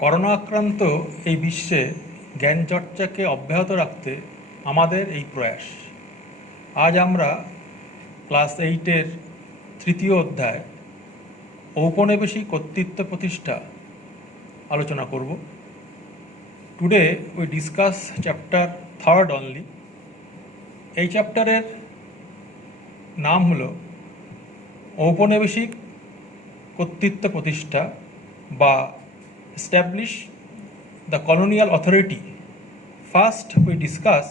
Corona আক্রান্ত এই বিশ্বে জ্ঞান চর্চাকে অব্যাহত রাখতে আমাদের এই প্রয়াস। আজ আমরা ক্লাস 8-এর তৃতীয় অধ্যায় ঔপনিবেশিক কর্তৃত্ব প্রতিষ্ঠা আলোচনা করব। Today we discuss chapter 3rd only. এই চ্যাপ্টারের নাম হলো ঔপনিবেশিক কর্তৃত্ব প্রতিষ্ঠা বা establish the colonial authority. First we discuss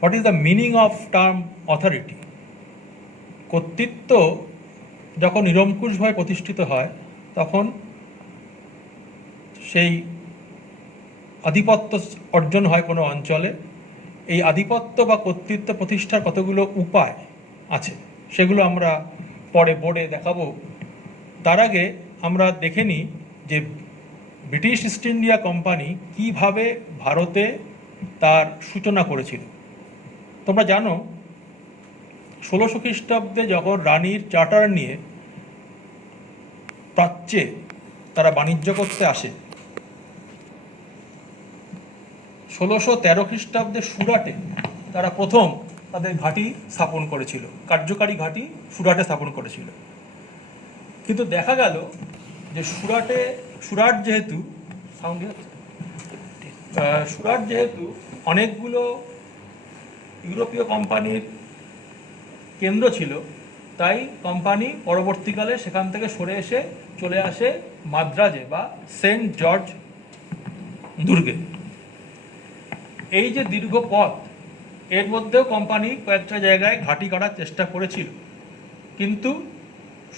what is the meaning of term authority. কর্তৃত্ব যখন নিরঙ্কুশভাবে প্রতিষ্ঠিত হয় তখন সেই আধিপত্য অর্জন হয় কোনো অঞ্চলে। এই আধিপত্য বা কর্তৃত্ব প্রতিষ্ঠার কতগুলো উপায় আছে সেগুলো আমরা পরে বোর্ডে দেখাবো। তার আগে আমরা দেখে নিই যে ব্রিটিশ ইস্ট ইন্ডিয়া কোম্পানি কীভাবে ভারতে তার সূচনা করেছিল। তোমরা জানো 1600 খ্রিস্টাব্দে যখন রানীর চার্টার নিয়ে প্রাচ্যে তারা বাণিজ্য করতে আসে, 1613 খ্রিস্টাব্দে সুরাটে তারা প্রথম তাদের ঘাঁটি স্থাপন করেছিল, কার্যকারী ঘাঁটি সুরাটে স্থাপন করেছিল। কিন্তু দেখা গেল যে সুরাট যেহেতু অনেকগুলো ইউরোপীয় কোম্পানির কেন্দ্র ছিল, তাই কোম্পানি পরবর্তীকালে সেখান থেকে সরে এসে চলে আসে মাদ্রাজে বা সেন্ট জর্জ দুর্গে। এই যে দীর্ঘ পথ, এর মধ্যেও কোম্পানি কয়েকটা জায়গায় ঘাঁটি করার চেষ্টা করেছিল, কিন্তু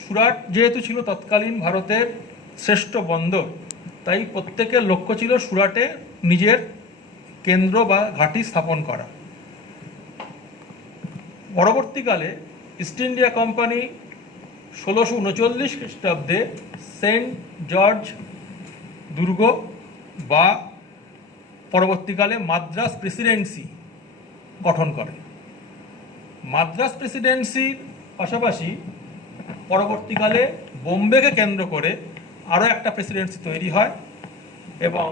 সুরাট যেহেতু ছিল তৎকালীন ভারতের শ্রেষ্ঠ বন্দর, তাই প্রত্যেকের লক্ষ্য ছিল সুরাটে নিজের কেন্দ্র বা ঘাঁটি স্থাপন করা। পরবর্তীকালে ইস্ট ইন্ডিয়া কোম্পানি 1639 খ্রিস্টাব্দে সেন্ট জর্জ দুর্গ বা পরবর্তীকালে মাদ্রাস প্রেসিডেন্সি গঠন করে। মাদ্রাস প্রেসিডেন্সির পাশাপাশি পরবর্তীকালে বোম্বেকে কেন্দ্র করে আরও একটা প্রেসিডেন্সি তৈরি হয় এবং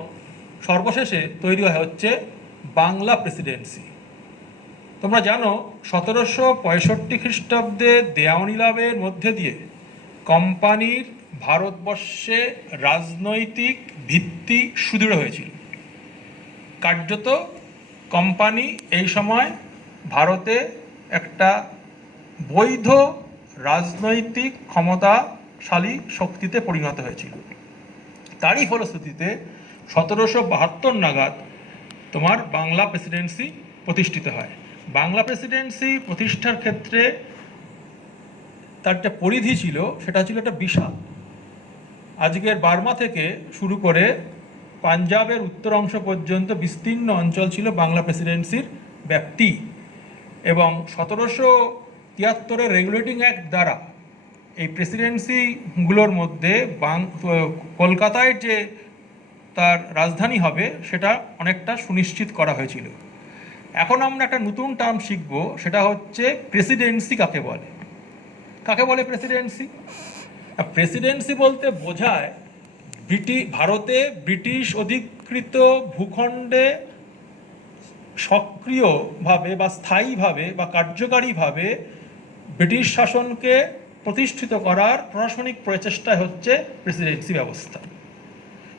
সর্বশেষে তৈরি হচ্ছে বাংলা প্রেসিডেন্সি। তোমরা জানো 1765 খ্রিস্টাব্দে দেওয়ানি লাভের মধ্যে দিয়ে কোম্পানির ভারতবর্ষে রাজনৈতিক ভিত্তি সুদৃঢ় হয়েছিল। কার্যত কোম্পানি এই সময় ভারতে একটা বৈধ রাজনৈতিক ক্ষমতাশালী শক্তিতে পরিণত হয়েছিল। তারই ফলশ্রুতিতে 1772 নাগাদ তোমার বাংলা প্রেসিডেন্সি প্রতিষ্ঠিত হয়। বাংলা প্রেসিডেন্সি প্রতিষ্ঠার ক্ষেত্রে তার যে পরিধি ছিল সেটা ছিল একটা বিশাল। আজকের বার্মা থেকে শুরু করে পাঞ্জাবের উত্তর অংশ পর্যন্ত বিস্তীর্ণ অঞ্চল ছিল বাংলা প্রেসিডেন্সির ব্যাপ্তি। এবং 1773 রেগুলেটিং অ্যাক্ট দ্বারা এই প্রেসিডেন্সিগুলোর মধ্যে কলকাতায় যে তার রাজধানী হবে সেটা অনেকটা সুনিশ্চিত করা হয়েছিল। এখন আমরা একটা নতুন টার্ম শিখব, সেটা হচ্ছে প্রেসিডেন্সি কাকে বলে। প্রেসিডেন্সি বলতে বোঝায় ভারতে ব্রিটিশ অধিকৃত ভূখণ্ডে সক্রিয়ভাবে বা স্থায়ীভাবে বা কার্যকারীভাবে ব্রিটিশ শাসনকে প্রতিষ্ঠিত করার প্রশাসনিক প্রচেষ্টা হচ্ছে প্রেসিডেন্সি ব্যবস্থা।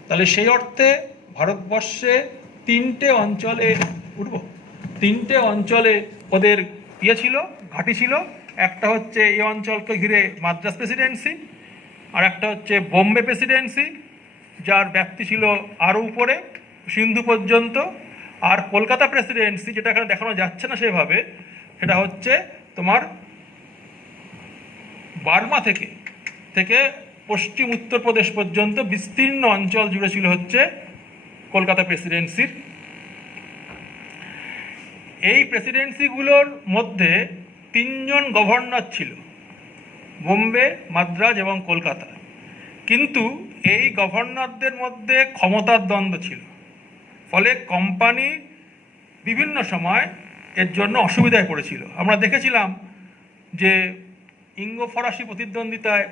তাহলে সেই অর্থে ভারতবর্ষে তিনটে অঞ্চলে ওদের ছিল, ঘাঁটি ছিল। একটা হচ্ছে এই অঞ্চলকে ঘিরে মাদ্রাস প্রেসিডেন্সি, আর একটা হচ্ছে বোম্বে প্রেসিডেন্সি যার ব্যাপ্তি ছিল আরও উপরে সিন্ধু পর্যন্ত, আর কলকাতা প্রেসিডেন্সি যেটা এখানে দেখানো যাচ্ছে না সেভাবে, সেটা হচ্ছে তোমার বার্মা থেকে পশ্চিম উত্তরপ্রদেশ পর্যন্ত বিস্তীর্ণ অঞ্চল জুড়ে ছিল হচ্ছে কলকাতা প্রেসিডেন্সির। এই প্রেসিডেন্সিগুলোর মধ্যে 3 জন গভর্নর ছিল, বোম্বে, মাদ্রাজ এবং কলকাতা। কিন্তু এই গভর্নরদের মধ্যে ক্ষমতার দ্বন্দ্ব ছিল, ফলে কোম্পানি বিভিন্ন সময় এর জন্য অসুবিধায় পড়েছিল। আমরা দেখেছিলাম যে ইঙ্গো ফরাসি প্রতিদ্বন্দ্বিতায়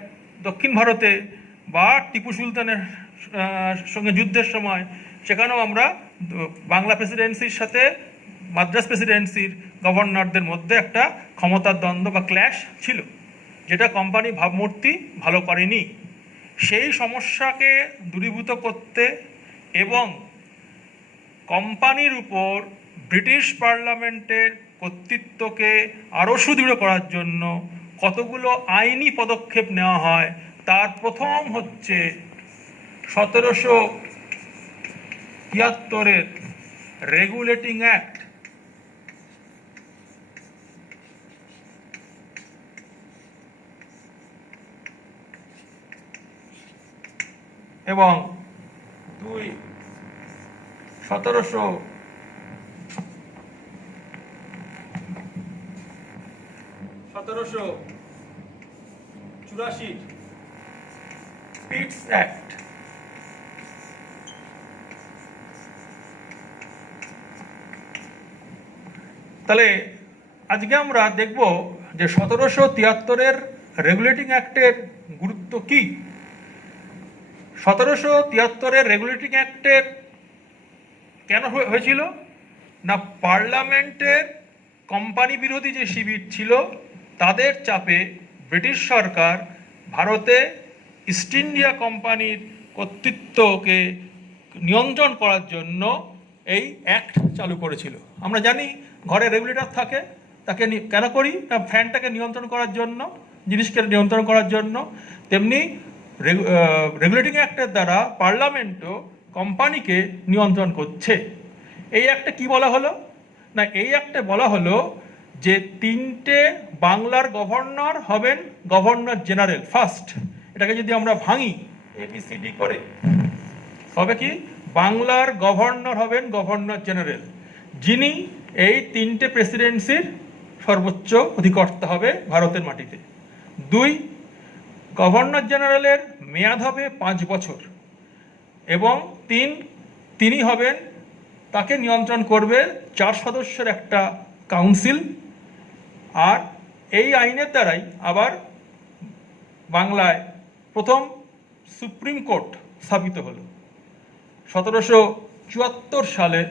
দক্ষিণ ভারতে বা টিপু সুলতানের সঙ্গে যুদ্ধের সময়, সেখানেও আমরা বাংলা প্রেসিডেন্সির সাথে মাদ্রাস প্রেসিডেন্সির গভর্নরদের মধ্যে একটা ক্ষমতার দ্বন্দ্ব বা ক্ল্যাশ ছিল, যেটা কোম্পানি ভাবমূর্তি ভালো করেনি। সেই সমস্যাকে দূরীভূত করতে এবং কোম্পানির উপর ব্রিটিশ পার্লামেন্টের কর্তৃত্বকে আরও সুদৃঢ় করার জন্য কতগুলো আইনি পদক্ষেপ নেওয়া হয়। তার প্রথম হচ্ছে 1773-এর রেগুলেটিং অ্যাক্ট। এবং 1784 পিটস অ্যাক্ট। তাহলে আজকে আমরা দেখব যে 1773-এর রেগুলেটিং অ্যাক্টের গুরুত্ব কি। 1773-এর রেগুলেটিং অ্যাক্টের কেন হয়েছিল না, পার্লামেন্টের কোম্পানি বিরোধী যে শিবির ছিল তাদের চাপে ব্রিটিশ সরকার ভারতে ইস্ট ইন্ডিয়া কোম্পানির কর্তৃত্বকে নিয়ন্ত্রণ করার জন্য এই অ্যাক্ট চালু করেছিল। আমরা জানি ঘরে রেগুলেটর থাকে, তাকে কেন করি না, ফ্যানটাকে নিয়ন্ত্রণ করার জন্য, জিনিসকে নিয়ন্ত্রণ করার জন্য। তেমনি রেগুলেটিং অ্যাক্টের দ্বারা পার্লামেন্টও কোম্পানিকে নিয়ন্ত্রণ করছে। এই অ্যাক্টে কি বলা হলো না, এই অ্যাক্টে বলা হলো যে 3টে বাংলার গভর্নর হবেন গভর্নর জেনারেল ফার্স্ট। এটাকে যদি আমরা ভাঙি ABCD করে, হবে কি, বাংলার গভর্নর হবেন গভর্নর জেনারেল, যিনি এই 3টে প্রেসিডেন্সির সর্বোচ্চ অধিকর্তা হবে ভারতের মাটিতে। 2, গভর্নর জেনারেলের মেয়াদ হবে 5 বছর। এবং 3, তিনি হবেন, তাকে নিয়ন্ত্রণ করবে 4 সদস্যের একটা কাউন্সিল। আর এই আইনের দ্বারাই আবার বাংলায় প্রথম সুপ্রিম কোর্ট স্থাপিত হলো। 1774 সালে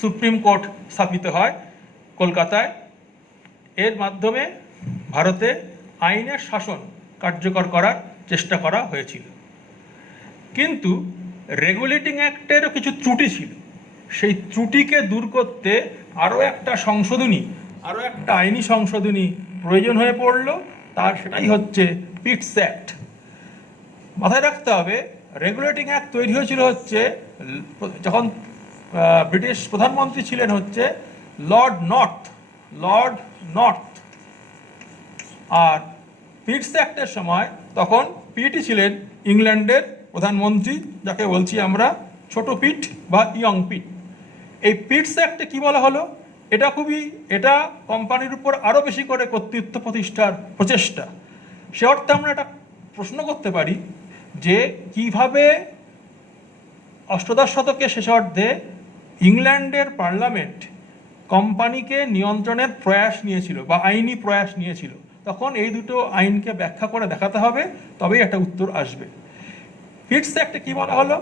সুপ্রিম কোর্ট স্থাপিত হয় কলকাতায়। এর মাধ্যমে ভারতে আইনের শাসন কার্যকর করার চেষ্টা করা হয়েছিল। কিন্তু রেগুলেটিং অ্যাক্টেরও কিছু ত্রুটি ছিল। সেই ত্রুটিকে দূর করতে আরও একটা সংশোধনী, আরও একটা আইনি সংশোধনী প্রয়োজন হয়ে পড়ল। সেটাই হচ্ছে পিটস অ্যাক্ট। মাথায় রাখতে হবে, রেগুলেটিং অ্যাক্ট তৈরি হয়েছিল হচ্ছে যখন ব্রিটিশ প্রধানমন্ত্রী ছিলেন হচ্ছে লর্ড নর্থ। আর পিটস অ্যাক্টের সময় তখন পিটি ছিলেন ইংল্যান্ডের প্রধানমন্ত্রী, যাকে বলছি আমরা ছোট পিট বা ইয়ং পিট। এই পিটস অ্যাক্টে কি বলা হলো, এটা কোম্পানির উপর আরও বেশি করে কর্তৃত্ব প্রতিষ্ঠার প্রচেষ্টা। সে অর্থে আমরা একটা প্রশ্ন করতে পারি যে কিভাবে অষ্টাদশ শতকের শেষার্ধে ইংল্যান্ডের পার্লামেন্ট কোম্পানিকে নিয়ন্ত্রণের প্রয়াস নিয়েছিল বা আইনি প্রয়াস নিয়েছিল। তখন এই দুটো আইনকে ব্যাখ্যা করে দেখাতে হবে, তবেই একটা উত্তর আসবে। পিটস অ্যাক্টে কি বলা হলো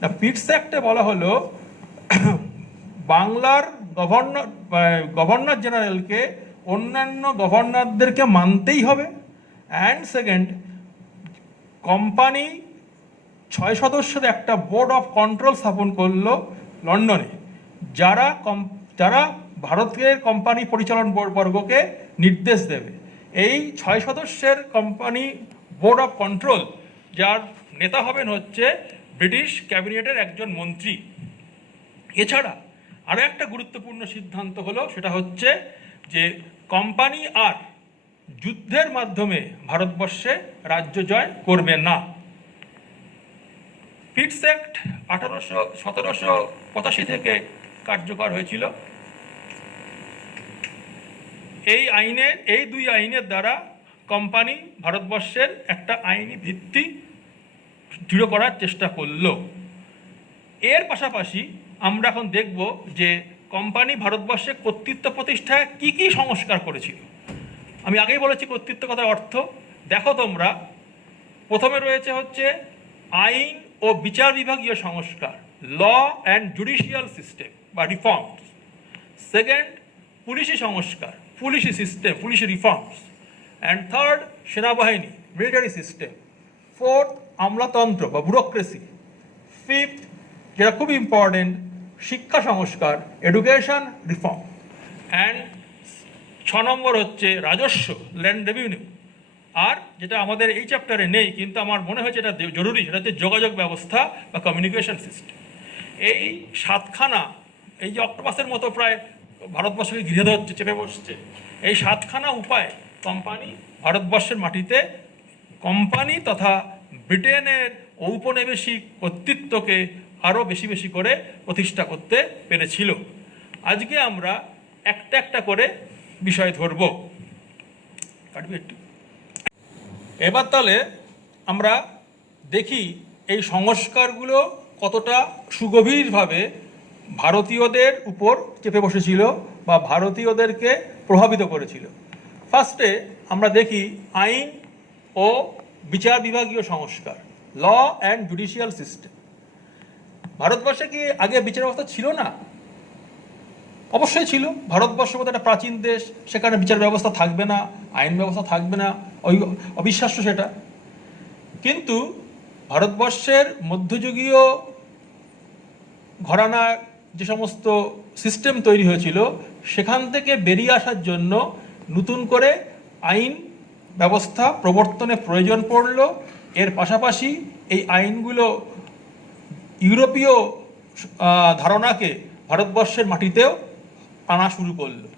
না, পিটস অ্যাক্টে বলা হলো বাংলার গভর্নর জেনারেলকে অন্যান্য গভর্নরদেরকে মানতেই হবে। অ্যান্ড সেকেন্ড, কোম্পানি 6 সদস্যের একটা বোর্ড অফ কন্ট্রোল স্থাপন করলো লন্ডনে, যারা ভারতের কোম্পানি পরিচালন বর্গকে নির্দেশ দেবে। এই 6 সদস্যের কোম্পানি বোর্ড অফ কন্ট্রোল, যার নেতা হবেন হচ্ছে ব্রিটিশ ক্যাবিনেটের একজন মন্ত্রী। এছাড়া আরও একটা গুরুত্বপূর্ণ সিদ্ধান্ত হলো, সেটা হচ্ছে যে কোম্পানি আর যুদ্ধের মাধ্যমে ভারতবর্ষে রাজ্য জয় করবে না। পিটস অ্যাক্ট 1785 থেকে কার্যকর হয়েছিল। এই দুই আইনের দ্বারা কোম্পানি ভারতবর্ষের একটা আইনি ভিত্তি দৃঢ় করার চেষ্টা করল। এর পাশাপাশি আমরা এখন দেখব যে কোম্পানি ভারতবর্ষে কর্তৃত্ব প্রতিষ্ঠায় কি কি সংস্কার করেছিল। আমি আগেই বলেছি কর্তৃত্ব কথার অর্থ, দেখো তোমরা, প্রথমে রয়েছে হচ্ছে আইন ও বিচার বিভাগীয় সংস্কার, ল অ্যান্ড জুডিশিয়াল সিস্টেম বা রিফর্মস। সেকেন্ড, পুলিশি সংস্কার, পুলিশি সিস্টেম, পুলিশি রিফর্মস। অ্যান্ড থার্ড, সেনাবাহিনী, মিলিটারি সিস্টেম। ফোর্থ, আমলাতন্ত্র বা ব্যুরোক্রেসি। ফিফথ, যেটা খুব ইম্পর্টেন্ট, শিক্ষা সংস্কার, এডুকেশন রিফর্ম। অ্যান্ড 6 নম্বর হচ্ছে রাজস্ব, ল্যান্ড রেভিনিউ। আর যেটা আমাদের এই চ্যাপ্টারে নেই কিন্তু আমার মনে হচ্ছে এটা জরুরি, সেটা হচ্ছে যোগাযোগ ব্যবস্থা বা কমিউনিকেশন সিস্টেম। এই 7খানা, এই যে অক্টোপাসের মতো প্রায় ভারতবর্ষকে ঘিরে ধরছে, চেপে বসছে, এই 7খানা উপায় কোম্পানি ভারতবর্ষের মাটিতে কোম্পানি তথা ব্রিটেনের ঔপনিবেশিক কর্তৃত্বকে আরও বেশি বেশি করে প্রতিষ্ঠা করতে পেরেছিল। আজকে আমরা একটা একটা করে বিষয় ধরব। কাটবি একটু। এবার তাহলে আমরা দেখি এই সংস্কারগুলো কতটা সুগভীরভাবে ভারতীয়দের উপর চেপে বসেছিল বা ভারতীয়দেরকে প্রভাবিত করেছিল। ফার্স্টে আমরা দেখি আইন ও বিচার বিভাগীয় সংস্কার, ল অ্যান্ড জুডিশিয়াল সিস্টেম। ভারতবর্ষে কি আগে বিচার ব্যবস্থা ছিল না? অবশ্যই ছিল। ভারতবর্ষের মতো একটা প্রাচীন দেশ, সেখানে বিচার ব্যবস্থা থাকবে না, আইন ব্যবস্থা থাকবে না, অবিশ্বাস্য সেটা। কিন্তু ভারতবর্ষের মধ্যযুগীয় ঘরানার যে সমস্ত সিস্টেম তৈরি হয়েছিল সেখান থেকে বেরিয়ে আসার জন্য নতুন করে আইন ব্যবস্থা প্রবর্তনের প্রয়োজন পড়ল। এর পাশাপাশি এই আইনগুলো ইউরোপীয় ধারণাকে ভারতবর্ষের মাটিতেও আনা শুরু করলো।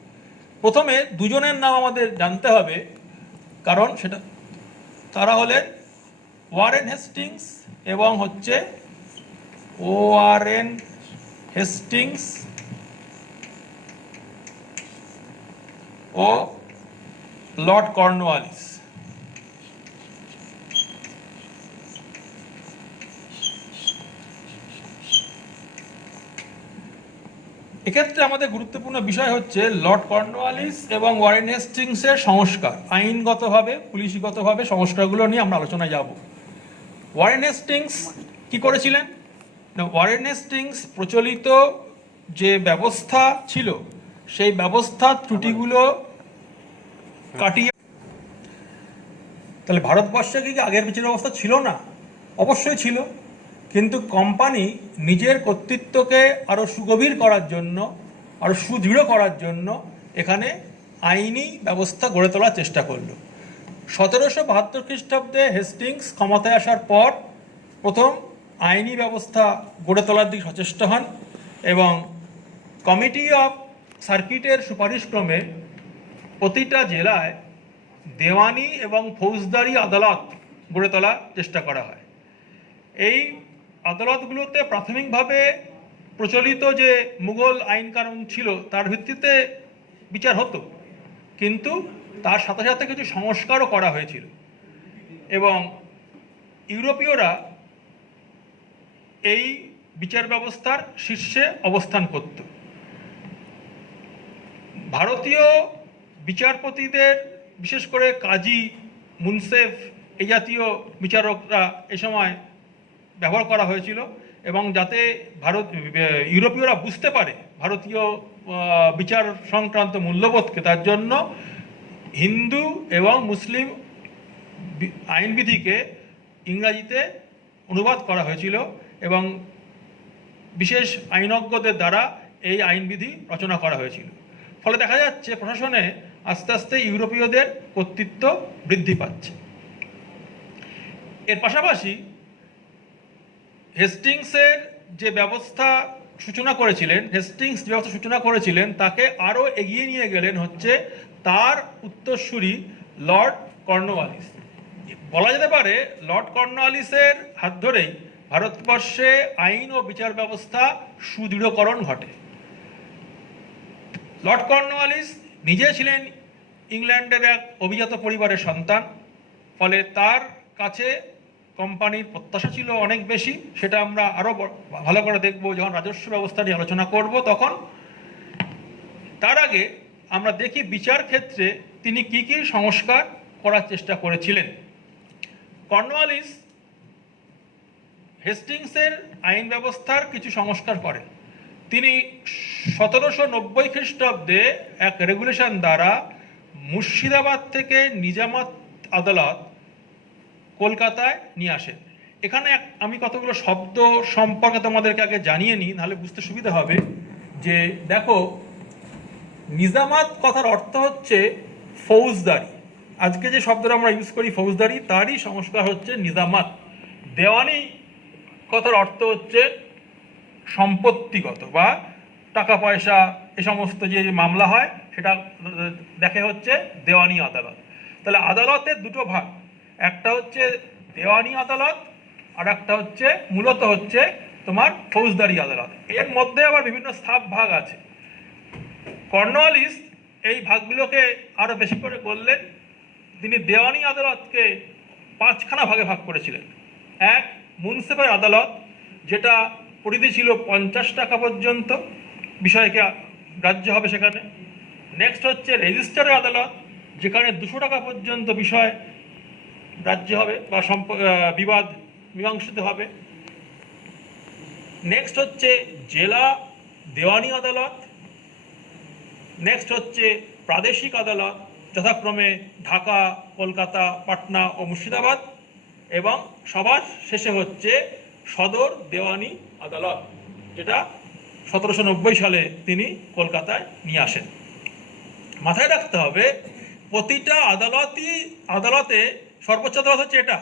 প্রথমে দুজনের নাম আমাদের জানতে হবে, কারণ সেটা তারা হলেন ওয়ারেন হেস্টিংস এবং হচ্ছে ওয়ারেন হেস্টিংস ও লর্ড কর্নওয়ালিস। এক্ষেত্রে আমাদের গুরুত্বপূর্ণ বিষয় হচ্ছে লর্ড কর্নওয়ালিস এবং ওয়ারেন হেস্টিংসের সংস্কার, আইনগতভাবে পুলিশিগতভাবে সংস্কারগুলো নিয়ে আমরা আলোচনায় যাব। ওয়ারেন হেস্টিংস কি করেছিলেন? ওয়ারেন হেস্টিংস প্রচলিত যে ব্যবস্থা ছিল সেই ব্যবস্থার ত্রুটিগুলো কাটিয়ে, তাহলে ভারতবর্ষে কি আগের বিচার ব্যবস্থা ছিল না? অবশ্যই ছিল, কিন্তু কোম্পানি নিজের কর্তৃত্বকে আরও সুগভীর করার জন্য, আরও সুদৃঢ় করার জন্য এখানে আইনি ব্যবস্থা গড়ে তোলার চেষ্টা করল। 1772 খ্রিস্টাব্দে হেস্টিংস ক্ষমতায় আসার পর প্রথম আইনি ব্যবস্থা গড়ে তোলার দিকে সচেষ্ট হন এবং কমিটি অফ সার্কিটের সুপারিশক্রমে প্রতিটা জেলায় দেওয়ানি এবং ফৌজদারি আদালত গড়ে তোলার চেষ্টা করা হয়। এই আদালতগুলোতে প্রাথমিকভাবে প্রচলিত যে মুঘল আইন কানুন ছিল তার ভিত্তিতে বিচার হতো, কিন্তু তার সাথে সাথে কিছু সংস্কারও করা হয়েছিল এবং ইউরোপীয়রা এই বিচার ব্যবস্থার শীর্ষে অবস্থান করত। ভারতীয় বিচারপতিদের, বিশেষ করে কাজী, মুনসেফ, এই জাতীয় বিচারকরা এ সময় ব্যবহার করা হয়েছিল এবং যাতে ইউরোপীয়রা বুঝতে পারে ভারতীয় বিচার সংক্রান্ত মূল্যবোধকে, তার জন্য হিন্দু এবং মুসলিম আইনবিধিকে ইংরাজিতে অনুবাদ করা হয়েছিল এবং বিশেষ আইনজ্ঞদের দ্বারা এই আইনবিধি রচনা করা হয়েছিল। ফলে দেখা যাচ্ছে প্রশাসনে আস্তে আস্তে ইউরোপীয়দের কর্তৃত্ব বৃদ্ধি পাচ্ছে। এর পাশাপাশি হেস্টিংসের যে ব্যবস্থা সূচনা করেছিলেন তাকে আরও এগিয়ে নিয়ে গেলেন হচ্ছে তার উত্তরসূরি লর্ড কর্নওয়ালিস। বলা যেতে পারে লর্ড কর্নওয়ালিসের হাত ধরেই ভারতবর্ষে আইন ও বিচার ব্যবস্থা সুদৃঢ়করণ ঘটে। লর্ড কর্নওয়ালিস নিজে ছিলেন ইংল্যান্ডের এক অভিজাত পরিবারের সন্তান, ফলে তার কাছে কোম্পানির প্রত্যাশা ছিল অনেক বেশি। সেটা আমরা আরও ভালো করে দেখব যখন রাজস্ব ব্যবস্থা নিয়ে আলোচনা করব তখন। তার আগে আমরা দেখি বিচার ক্ষেত্রে তিনি কি কি সংস্কার করার চেষ্টা করেছিলেন। কর্নওয়ালিস হেস্টিংসের আইন ব্যবস্থার কিছু সংস্কার করেন। তিনি 1790 খ্রিস্টাব্দে এক রেগুলেশন দ্বারা মুর্শিদাবাদ থেকে নিজামাত আদালত কলকাতায় নিয়ে আসেন। এখানে আমি কতগুলো শব্দ সম্পর্কে তোমাদেরকে আগে জানিয়ে নিই, নাহলে বুঝতে সুবিধা হবে। যে দেখো, নিজামাত কথার অর্থ হচ্ছে ফৌজদারি। আজকে যে শব্দটা আমরা ইউজ করি ফৌজদারি, তারই সংস্কার হচ্ছে নিজামাত। দেওয়ানি কথার অর্থ হচ্ছে সম্পত্তিগত বা টাকা পয়সা, এ সমস্ত যে মামলা হয় সেটা দেখে হচ্ছে দেওয়ানি আদালত। তাহলে আদালতের দুটো ভাগ, একটা হচ্ছে দেওয়ানি আদালত আর একটা হচ্ছে মূলত হচ্ছে তোমার ফৌজদারি আদালত। এর মধ্যে আবার বিভিন্ন সাব ভাগ আছে। কর্নওয়ালিস এই ভাগগুলোকে আরো বেশি করে করলেন। তিনি দেওয়ানি আদালতকে 5খানা ভাগে ভাগ করেছিলেন। এক, মুন্সিপাল আদালত, যেটা পরিধি ছিল 50 টাকা পর্যন্ত বিষয়কে গ্রাহ্য হবে সেখানে। নেক্সট হচ্ছে রেজিস্ট্রারের আদালত, যেখানে 200 টাকা পর্যন্ত বিষয় গ্রাহ্য হবে বা বিবাদ মীমাংসিত হবে। নেক্সট হচ্ছে জেলা দেওয়ানি আদালত। নেক্সট হচ্ছে প্রাদেশিক আদালত, যথাক্রমে ঢাকা, কলকাতা, পাটনা ও মুর্শিদাবাদ। এবং সবার শেষে হচ্ছে সদর দেওয়ানি আদালত, যেটা 1790 সালে তিনি কলকাতায় নিয়ে আসেন। মাথায় রাখতে হবে, প্রতিটা আদালতে সর্বোচ্চ আদালত হচ্ছে এটা,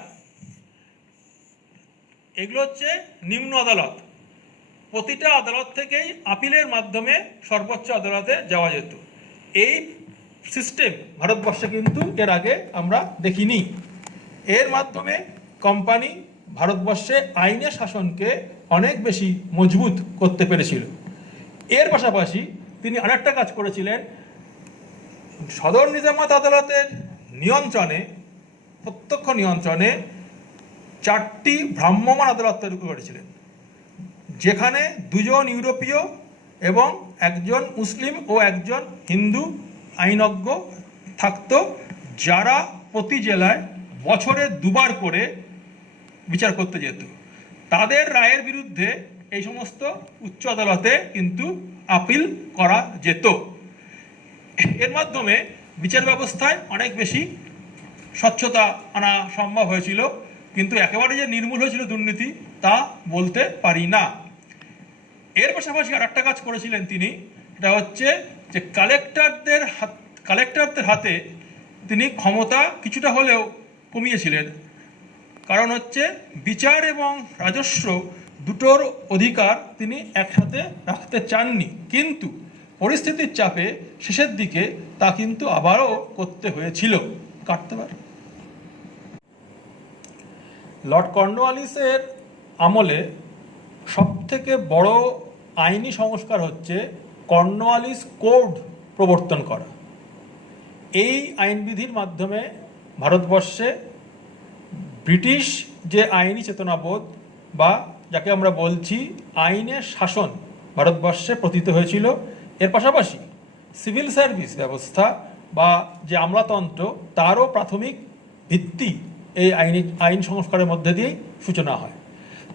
এগুলো হচ্ছে নিম্ন আদালত। প্রতিটা আদালত থেকেই আপিলের মাধ্যমে সর্বোচ্চ আদালতে যাওয়া যেত। এই সিস্টেম ভারতবর্ষে কিন্তু এর আগে আমরা দেখিনি। এর মাধ্যমে কোম্পানি ভারতবর্ষে আইনের শাসনকে অনেক বেশি মজবুত করতে পেরেছিল। এর পাশাপাশি তিনি আরেকটা কাজ করেছিলেন, সদর নিজামাত আদালতের নিয়ন্ত্রণে, প্রত্যক্ষ নিয়ন্ত্রণে 4টি ভ্রাম্যমাণ আদালত তৈরি করেছিলেন, যেখানে 2জন ইউরোপীয় এবং 1জন মুসলিম ও 1জন হিন্দু আইনজ্ঞ থাকত, যারা প্রতি জেলায় বছরে 2বার করে বিচার করতে যেত। তাদের রায়ের বিরুদ্ধে এই সমস্ত উচ্চ আদালতে কিন্তু আপিল করা যেত। এর মাধ্যমে বিচার ব্যবস্থায় অনেক বেশি স্বচ্ছতা আনা সম্ভব হয়েছিল, কিন্তু একেবারে যে নির্মূল হয়েছিল দুর্নীতি তা বলতে পারি না। এর পাশাপাশি আর একটা কাজ করেছিলেন তিনি, এটা হচ্ছে যে কালেক্টরদের হাতে তিনি ক্ষমতা কিছুটা হলেও কমিয়েছিলেন। কারণ হচ্ছে বিচার এবং রাজস্ব দুটোর অধিকার তিনি একসাথে রাখতে চাননি, কিন্তু পরিস্থিতির চাপে শেষের দিকে তা কিন্তু আবারও করতে হয়েছিল। কাটতে পারে। লর্ড কর্নওয়ালিসের আমলে সবথেকে বড় আইনি সংস্কার হচ্ছে কর্নওয়ালিস কোড প্রবর্তন করা। এই আইনবিধির মাধ্যমে ভারতবর্ষে ব্রিটিশ যে আইনি চেতনাবোধ বা যাকে আমরা বলছি আইনের শাসন ভারতবর্ষে প্রতীত হয়েছিল। এর পাশাপাশি সিভিল সার্ভিস ব্যবস্থা বা যে আমলাতন্ত্র, তারও প্রাথমিক ভিত্তি এই আইন সংস্কারের মধ্যে দিয়েই সূচনা হয়।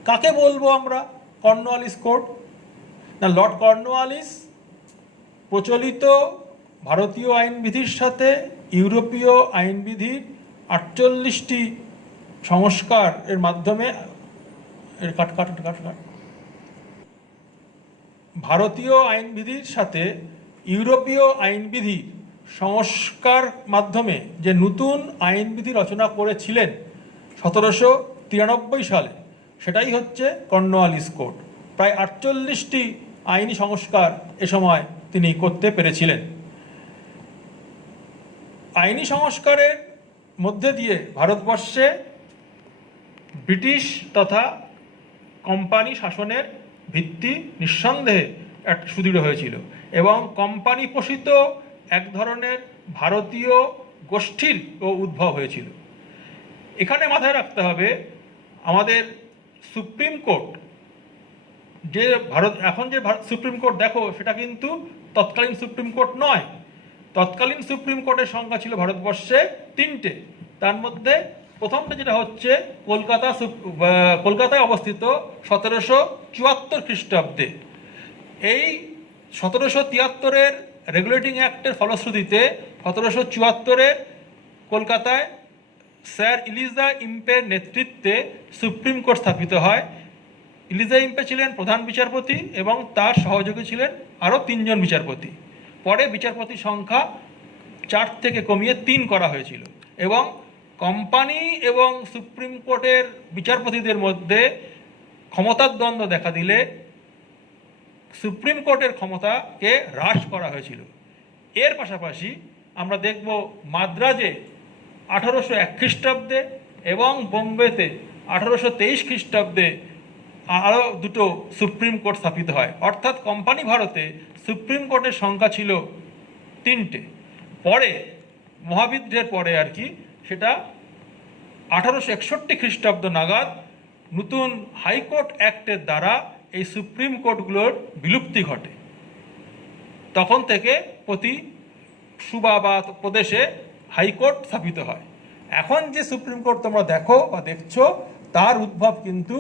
কাকে বলবো আমরা কর্নওয়ালিস কোড? না, লর্ড কর্নওয়ালিস প্রচলিত ভারতীয় আইনবিধির সাথে ইউরোপীয় আইনবিধির 48টি সংস্কার এর মাধ্যমে ভারতীয় আইনবিধির সাথে ইউরোপীয় আইনবিধি সংস্কার মাধ্যমে যে নতুন আইনবিধি রচনা করেছিলেন 1793 সালে, সেটাই হচ্ছে কর্নওয়ালিস কোড। প্রায় 48টি আইনি সংস্কার এ সময় তিনি করতে পেরেছিলেন। আইনি সংস্কারের মধ্যে দিয়ে ভারতবর্ষে ব্রিটিশ তথা কোম্পানি শাসনের ভিত্তি নিঃসন্দেহে সুদৃঢ় হয়েছিল এবং কোম্পানি পোষিত এক ধরনের ভারতীয় গোষ্ঠীর উদ্ভব হয়েছিল। এখানে মাথায় রাখতে হবে, আমাদের সুপ্রিম কোর্ট যে এখন যে সুপ্রিম কোর্ট দেখো, সেটা কিন্তু তৎকালীন সুপ্রিম কোর্ট নয়। তৎকালীন সুপ্রিম কোর্টের সংখ্যা ছিল ভারতবর্ষে 3টে। তার মধ্যে প্রথমটা যেটা হচ্ছে কলকাতায় অবস্থিত 1774 খ্রিস্টাব্দে। এই 1773-এর রেগুলেটিং অ্যাক্টের ফলশ্রুতিতে 1774-এ কলকাতায় স্যার ইলিজা ইম্পের নেতৃত্বে সুপ্রিম কোর্ট স্থাপিত হয়। ইলিজা ইম্পে ছিলেন প্রধান বিচারপতি এবং তার সহযোগী ছিলেন আরও 3জন বিচারপতি। পরে বিচারপতির সংখ্যা 4 থেকে কমিয়ে 3 করা হয়েছিল এবং কোম্পানি এবং সুপ্রিম কোর্টের বিচারপতিদের মধ্যে ক্ষমতার দ্বন্দ্ব দেখা দিলে সুপ্রিম কোর্টের ক্ষমতাকে হ্রাস করা হয়েছিল। এর পাশাপাশি আমরা দেখব মাদ্রাজে 1801 খ্রিস্টাব্দে এবং বোম্বেতে 1823 খ্রিস্টাব্দে আরও 2টো সুপ্রিম কোর্ট স্থাপিত হয়। অর্থাৎ কোম্পানি ভারতে সুপ্রিম কোর্টের সংখ্যা ছিল 3টে। পরে মহাবিদ্রোহের পরে আর কি সেটা 1861 খ্রিস্টাব্দ নাগাদ নতুন হাইকোর্ট অ্যাক্টের দ্বারা এই সুপ্রিম কোর্টগুলোর বিলুপ্তি ঘটে। তখন থেকে প্রতি সুবা বা প্রদেশে হাইকোর্ট স্থাপিত হয়। এখন যে সুপ্রিম কোর্ট তোমরা দেখো বা দেখছো তার উদ্ভব কিন্তু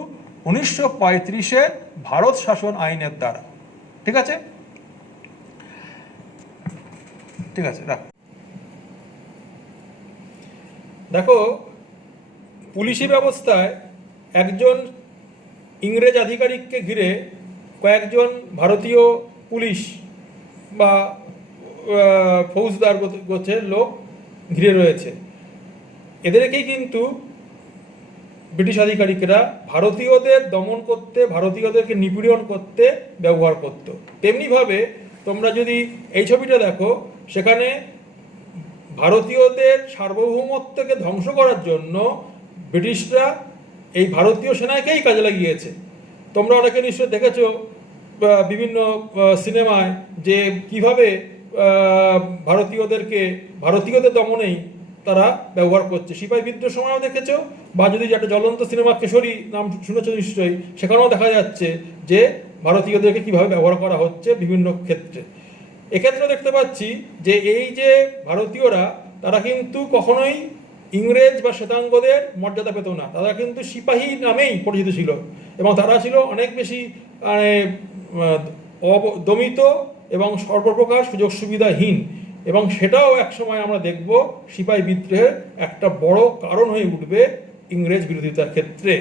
1935-এর ভারত শাসন আইনের দ্বারা। ঠিক আছে, ঠিক আছে, রাখ। দেখো, পুলিশি ব্যবস্থায় একজন ইংরেজ আধিকারিককে ঘিরে কয়েকজন ভারতীয় পুলিশ বা ফৌজদার গোছের লোক ঘিরে রয়েছে। এদেরকেই কিন্তু ব্রিটিশ আধিকারিকরা ভারতীয়দের দমন করতে, ভারতীয়দেরকে নিপীড়ন করতে ব্যবহার করত। তেমনিভাবে তোমরা যদি এই ছবিটা দেখো, সেখানে ভারতীয়দের সার্বভৌমত্বকে ধ্বংস করার জন্য ব্রিটিশরা এই ভারতীয় সেনাকেই কাজে লাগিয়েছে। তোমরা অনেকে নিশ্চয় দেখেছো বিভিন্ন সিনেমায় যে কিভাবে ভারতীয়দের দমনেই তারা ব্যবহার করছে। সিপাহী বিদ্রোহের সময়ও দেখেছো, বা যদি একটা জ্বলন্ত সিনেমা কেশরী নাম শুনেছো নিশ্চয়ই, সেখানেও দেখা যাচ্ছে যে ভারতীয়দেরকে কিভাবে ব্যবহার করা হচ্ছে বিভিন্ন ক্ষেত্রে। এক্ষেত্রে দেখতে পাচ্ছি যে এই যে ভারতীয়রা, তারা কিন্তু কখনোই ইংরেজ বা শ্বেতাঙ্গদের মর্যাদা পেত না। তারা কিন্তু সিপাহী নামেই পরিচিত ছিল এবং তারা ছিল অনেক বেশি দমিত এবং সর্বপ্রকার সুযোগ সুবিধাহীন। এবং সেটাও একসময় আমরা দেখব সিপাহী বিদ্রোহের একটা বড় কারণ হয়ে উঠবে ইংরেজ বিরোধিতার ক্ষেত্রে।